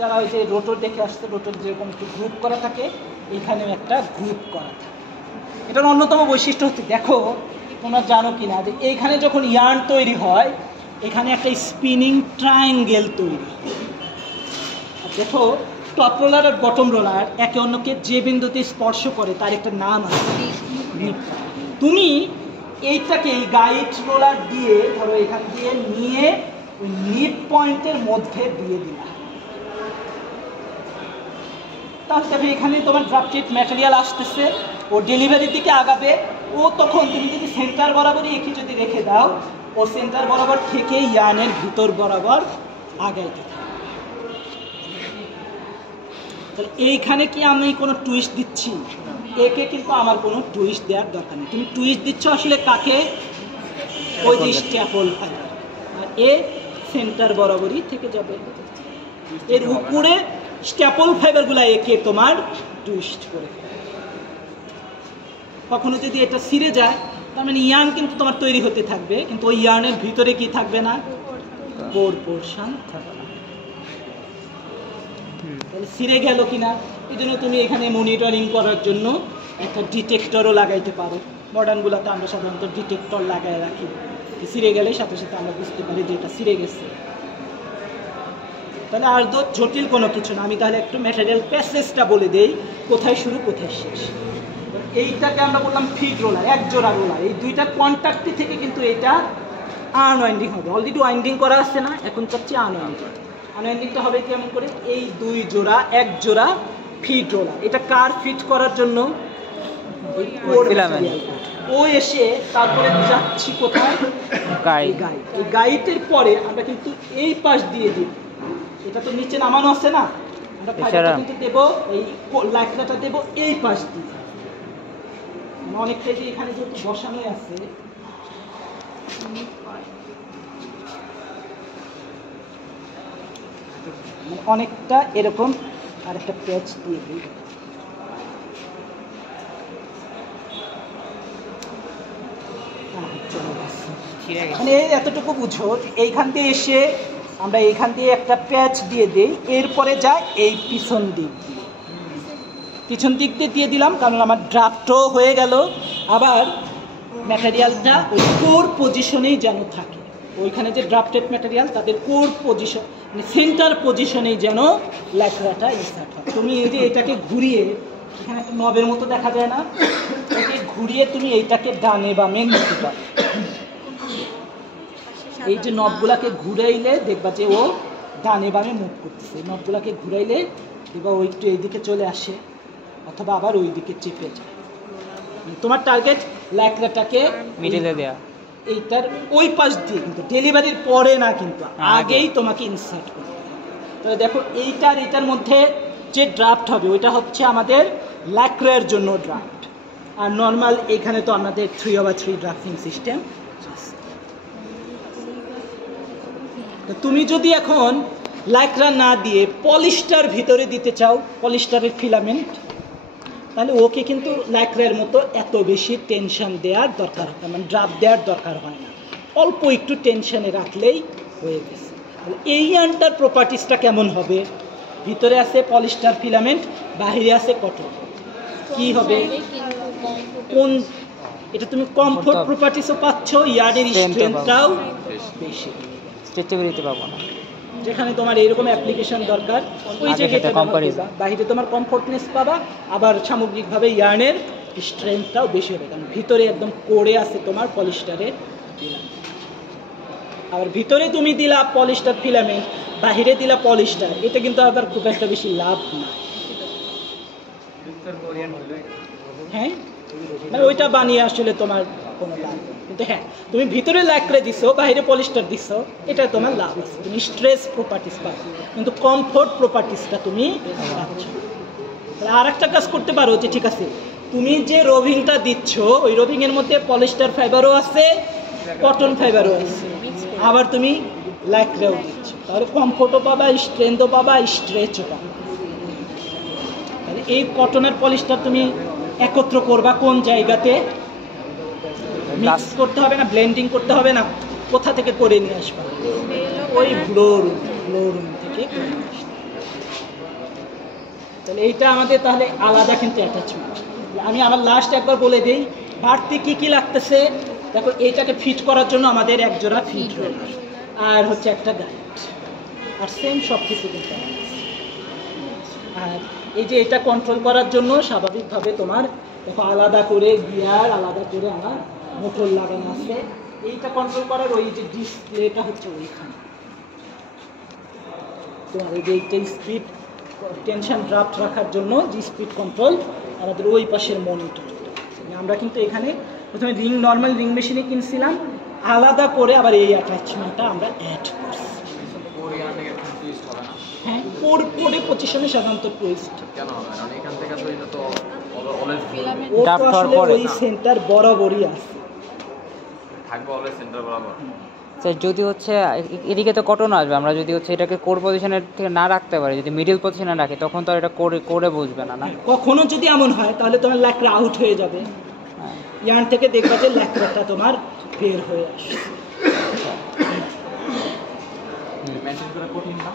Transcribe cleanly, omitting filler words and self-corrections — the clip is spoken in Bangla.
যারা ওই যে রোটর দেখে আসছে, রোটর যেরকম একটু গ্রুপ করা থাকে, এইখানেও একটা গ্রুপ করা থাকে। এটার অন্যতম বৈশিষ্ট্য হচ্ছে, দেখো তোমরা জানো কি না, যে এইখানে যখন ইয়ার্ন তৈরি হয় এখানে একটা স্পিনিং ট্রায়াঙ্গেল তৈরি হয়। দেখো টপ রোলার আর বটম রোলার একে অন্যকে যে বিন্দুতে স্পর্শ করে তার একটা নাম আছে। তুমি এইটাকে এই গাইড রোলার দিয়ে ধরো এখান দিয়ে নিয়ে ওই নিপ পয়েন্টের মধ্যে দিয়ে দিলা, তাহলে দেখো এখানে তোমার ড্রাফটেড ম্যাটেরিয়াল আসতেছে, ও ডেলিভারির দিকে আগাবে। ও তখন তুমি যদি সেন্টার বরাবরই একে যদি রেখে দাও, ও সেন্টার বরাবর থেকে ইয়ার্নের ভিতর বরাবর আগাইতে থাকে। তাহলে এইখানে কি আমি কোনো টুইস্ট দিচ্ছি? একে কিন্তু আমার কোনো টুইস্ট দেওয়ার দরকার নেই। তুমি টুইস্ট দিচ্ছ আসলে কাকে? ওই যে staple fibre, R a centre বরাবরই থেকে যাবে। এর উপরে স্ট্যাপল ফাইবারগুলো একে তোমার টুইস্ট করে। কখনো যদি এটা ছিঁড়ে যায়, তার মানে ইয়ার্ন কিন্তু তোমার তৈরি হতে থাকবে, কিন্তু ওই ইয়ার্নের ভিতরে কি থাকবে না? কোর পোরশন থাকবে না। তাহলে ছিঁড়ে গেল কিনা, এই জন্য তুমি এখানে মনিটরিং করার জন্য একটা ডিটেক্টরও লাগাইতে পারো। মডার্নগুলোতে আমরা সাধারণত ডিটেক্টর লাগাই রাখি, ছিঁড়ে গেলে সাথে সাথে আমরা বুঝতে পারি যে এটা ছিঁড়ে গেছে। তাহলে আর তো জটিল কোনো কিছু না। আমি তাহলে একটু ম্যাটেরিয়াল প্যাসেজটা বলে দেই, কোথায় শুরু কোথায় শেষ। এইটাকে আমরা বললাম ফিড রোলার, এক জোড়া রোলার। এই দুইটা কন্ট্যাক্টে থেকে কিন্তু এটা আনওয়াইন্ডিং হবে। অলরেডি ওয়াইন্ডিং করা আছে না, এখন চাচ্ছি আনওয়াইন্ডিং। আনওয়াইন্ডিংটা হবে কেমন করে? এই দুই জোড়া, এক জোড়া ফিড রোলার। এটা কার ফিট করার জন্য? ও এসে তারপরে যাচ্ছি কোথায়? গাইড। এই গাইডের পরে আমরা কিন্তু এই পাশ দিয়ে দিই, এটা তো নিচে নামানো আছে না, আমরা ফাইবারটা কিন্তু দেবো, এই লাইটটা দেবো এই পাশ দিয়ে। অনেকটাই যে এখানে যেহেতু বসানোই আছে, অনেকটা এরকম আর একটা প্যাচ দিয়ে দিই। মানে এতটুকু বুঝো, এইখান দিয়ে এসে আমরা এইখান দিয়ে একটা প্যাচ দিয়ে দিই, এরপরে যায় এই পিছন দিক দিয়ে, পিছন দিক দিয়ে দিলাম, কারণ আমার ড্রাফটও হয়ে গেল। আবার ম্যাটেরিয়ালটা ওই কোর পজিশনেই যেন থাকে, ওইখানে যে ড্রাফটেড ম্যাটেরিয়াল তাদের কোর পজিশন, মানে সেন্টার পজিশনেই যেন ল্যাকড়াটা ইনসার্ট হয়। তুমি এই যে এটাকে ঘুরিয়ে, এখানে একটা নবের মতো দেখা যায় না, এটাকে ঘুরিয়ে তুমি এইটাকে ডানে বামে নিতে পারো। এই যে নবগুলাকে ঘুরাইলে দেখবা যে ও ডানে বামে মুভ করতেছে। নবগুলাকে ঘুরাইলে দেখবা ও একটু এইদিকে চলে আসে, অথবা আবার ওই দিকে চেপে যায়। তোমার টার্গেট ল্যাকড়াটাকে মিডলে দেয়া, এইটার ওই পাশ দিয়ে, কিন্তু ডেলিভারির পরে না, কিন্তু আগেই তোমাকে ইনসার্ট করতে হবে। তাহলে দেখো এইটার এটার মধ্যে যে ড্রাফট হবে ওইটা হচ্ছে আমাদের ল্যাকড়ার জন্য ড্রাফট। আর নর্মাল এখানে তো আমাদের 3/3 ড্রাফটিং সিস্টেম। তুমি যদি এখন লাইক্রা না দিয়ে পলিস্টার ভিতরে দিতে চাও, পলিস্টারের ফিলামেন্ট, তাহলে ওকে কিন্তু লাইক্রার মতো এত বেশি টেনশন দেওয়ার দরকার হয় না, মানে ড্রাফ দেওয়ার দরকার হয় না, অল্প একটু টেনশনে রাখলেই হয়ে গেছে। তাহলে এই ইয়ার্নটার প্রপার্টিসটা কেমন হবে? ভিতরে আছে পলিস্টার ফিলামেন্ট, বাহিরে আছে কটন। কি হবে? কোন এটা তুমি কমফোর্ট প্রপার্টিসও পাচ্ছ, ইয়ার্নের স্ট্রেংথটাও বেশি, স্ট্রেচেবিলিটি পাবো না। যেখানে তোমার এইরকম অ্যাপ্লিকেশন দরকার ওই জায়গাটা বাহিরে তোমার কমফোর্টনেস পাবা, আবার সামগ্রিকভাবে ইয়ার্নের স্ট্রেংথটাও বেশি হবে, কারণ ভিতরে একদম কোরে আছে তোমার পলিস্টারের ফিলামেন্ট। আবার ভিতরে তুমি দিলা পলিস্টার ফিলামেন্ট, বাহিরে দিলা পলিস্টার, এটা কিন্তু আবার খুব একটা বেশি লাভ না। হ্যাঁ, মানে ওইটা বানিয়ে আসলে তোমার কোনো লাভ নেই। কিন্তু হ্যাঁ, তুমি ভিতরে লাইক্রা দিছো, বাইরে পলিস্টার দিছো, এটা তোমার লাভ আছে, তুমি স্ট্রেস প্রপার্টিস পাচ্ছ, কিন্তু কমফোর্ট প্রপার্টিসটা তুমি পাচ্ছ। তাহলে আর একটা কাজ করতে পারো যে ঠিক আছে, তুমি যে রোভিংটা দিচ্ছ ওই রোভিংয়ের মধ্যে পলিস্টার ফাইবারও আছে, কটন ফাইবারও আছে, আবার তুমি লাইক্রাও দিচ্ছ, তাহলে কমফোর্টও পাবা, স্ট্রেংথও পাবা, স্ট্রেচও পাবা। তাহলে এই কটনের পলিস্টার তুমি একত্র করবা কোন জায়গাতে? মিক্স করতে হবে না, ব্লেন্ডিং করতে হবে না, কোথা থেকে করে নিয়ে আসবা? ওই ব্লো রুম থেকে করে নিয়ে আসবে। তাহলে এইটা আমাদের তাহলে আলাদা কিন্তু অ্যাটাচমেন্ট। আমি আবার লাস্ট একবার বলে দিই বাড়তি কী কী লাগতেছে। দেখো এইটাকে ফিট করার জন্য আমাদের এক জোড়া ফিট রোলার আর হচ্ছে একটা গাইড আর সেম সব কিছু কিন্তু আছে। আর এই যে এটা কন্ট্রোল করার জন্য স্বাভাবিকভাবে তোমার দেখো আলাদা করে গিয়ার আলাদা করে আমার মোটর লাগানো আছে। এইটা কন্ট্রোল করার ওই যে ডিসপ্লেটা হচ্ছে ওইখানে তোমার এই যে এইটা স্পিড টেনশন ড্রাফট রাখার জন্য যে স্পিড কন্ট্রোল আমাদের ওই পাশের মনিটর। আমরা কিন্তু এখানে প্রথমে নর্মাল রিং মেশিনে কিনছিলাম, আলাদা করে আবার এই অ্যাটাচমেন্টটা আমরা অ্যাড করছি। হ্যাঁ পোর্টে পজিশনে সাধারণত টুইস্ট কেন হবে না? এখান থেকে তো এটা তো অলওয়েজ ও তো আসলে ওই সেন্টার বরাবরই আছে, থাকবে অলওয়েজ সেন্টার বরাবর। স্যার যদি হচ্ছে এদিকে তো কটন আসবে, আমরা যদি হচ্ছে এটাকে কোর পজিশনের থেকে না রাখতে পারি, যদি মিডল পজিশনে রাখি তখন তো আর এটা করে বুঝবে না। না কখনো যদি এমন হয় তাহলে তোমার ল্যাকড়া আউট হয়ে যাবে, ইয়ার্ন থেকে দেখবা যে ল্যাকড়াটা তোমার বের হয়ে আসছে। মেনটেন করা কঠিন না।